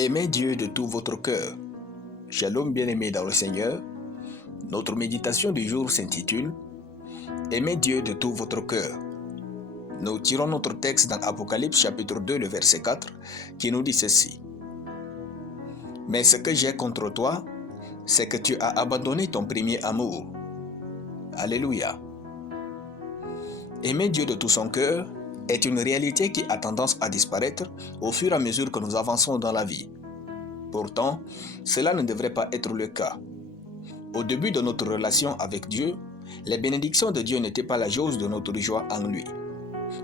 Aimez Dieu de tout votre cœur. Shalom bien-aimés dans le Seigneur. Notre méditation du jour s'intitule Aimez Dieu de tout votre cœur. Nous tirons notre texte dans Apocalypse chapitre 2, le verset 4, qui nous dit ceci. Mais ce que j'ai contre toi, c'est que tu as abandonné ton premier amour. Alléluia. Aimer Dieu de tout son cœur est une réalité qui a tendance à disparaître au fur et à mesure que nous avançons dans la vie. Pourtant, cela ne devrait pas être le cas. Au début de notre relation avec Dieu, les bénédictions de Dieu n'étaient pas la cause de notre joie en lui.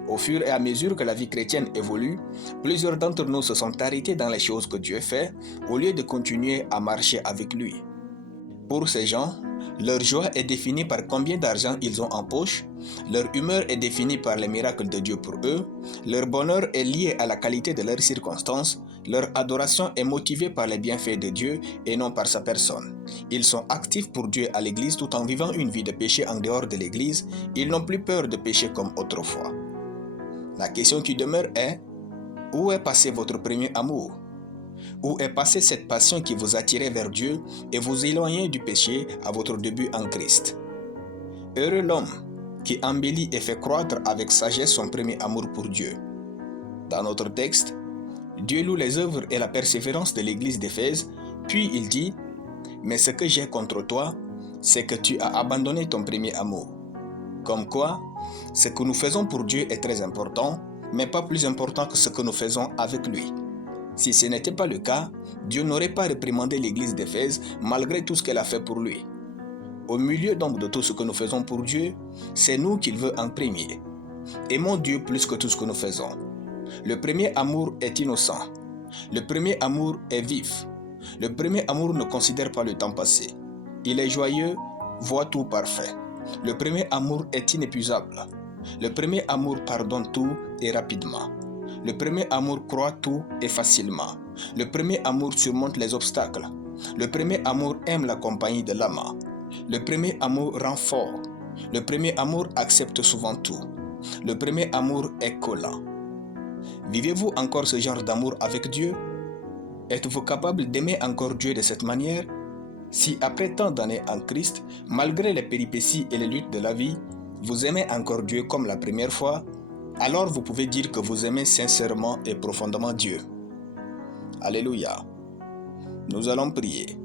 Au fur et à mesure que la vie chrétienne évolue, plusieurs d'entre nous se sont arrêtés dans les choses que Dieu fait au lieu de continuer à marcher avec lui. Pour ces gens, leur joie est définie par combien d'argent ils ont en poche, leur humeur est définie par les miracles de Dieu pour eux, leur bonheur est lié à la qualité de leurs circonstances, leur adoration est motivée par les bienfaits de Dieu et non par sa personne. Ils sont actifs pour Dieu à l'église tout en vivant une vie de péché en dehors de l'église, ils n'ont plus peur de pécher comme autrefois. La question qui demeure est, où est passé votre premier amour ? Où est passée cette passion qui vous attirait vers Dieu et vous éloignait du péché à votre début en Christ? Heureux l'homme qui embellit et fait croître avec sagesse son premier amour pour Dieu. Dans notre texte, Dieu loue les œuvres et la persévérance de l'église d'Éphèse, puis il dit « Mais ce que j'ai contre toi, c'est que tu as abandonné ton premier amour. » Comme quoi, ce que nous faisons pour Dieu est très important, mais pas plus important que ce que nous faisons avec lui. Si ce n'était pas le cas, Dieu n'aurait pas réprimandé l'église d'Éphèse malgré tout ce qu'elle a fait pour lui. Au milieu donc de tout ce que nous faisons pour Dieu, c'est nous qu'il veut en premier. Aimons Dieu plus que tout ce que nous faisons. Le premier amour est innocent. Le premier amour est vif. Le premier amour ne considère pas le temps passé. Il est joyeux, voit tout parfait. Le premier amour est inépuisable. Le premier amour pardonne tout et rapidement. Le premier amour croit tout et facilement. Le premier amour surmonte les obstacles. Le premier amour aime la compagnie de l'amant. Le premier amour rend fort. Le premier amour accepte souvent tout. Le premier amour est collant. Vivez-vous encore ce genre d'amour avec Dieu? Êtes-vous capable d'aimer encore Dieu de cette manière? Si après tant d'années en Christ, malgré les péripéties et les luttes de la vie, vous aimez encore Dieu comme la première fois, alors vous pouvez dire que vous aimez sincèrement et profondément Dieu. Alléluia. Nous allons prier.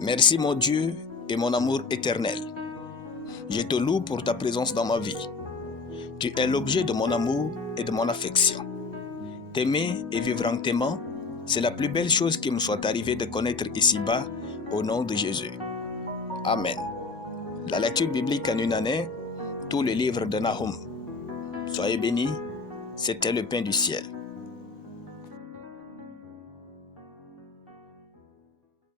Merci mon Dieu et mon amour éternel. Je te loue pour ta présence dans ma vie. Tu es l'objet de mon amour et de mon affection. T'aimer et vivre en t'aimant, c'est la plus belle chose qui me soit arrivée de connaître ici-bas, au nom de Jésus. Amen. La lecture biblique en une année, tout le livre de Nahum. Soyez bénis, c'était le pain du ciel.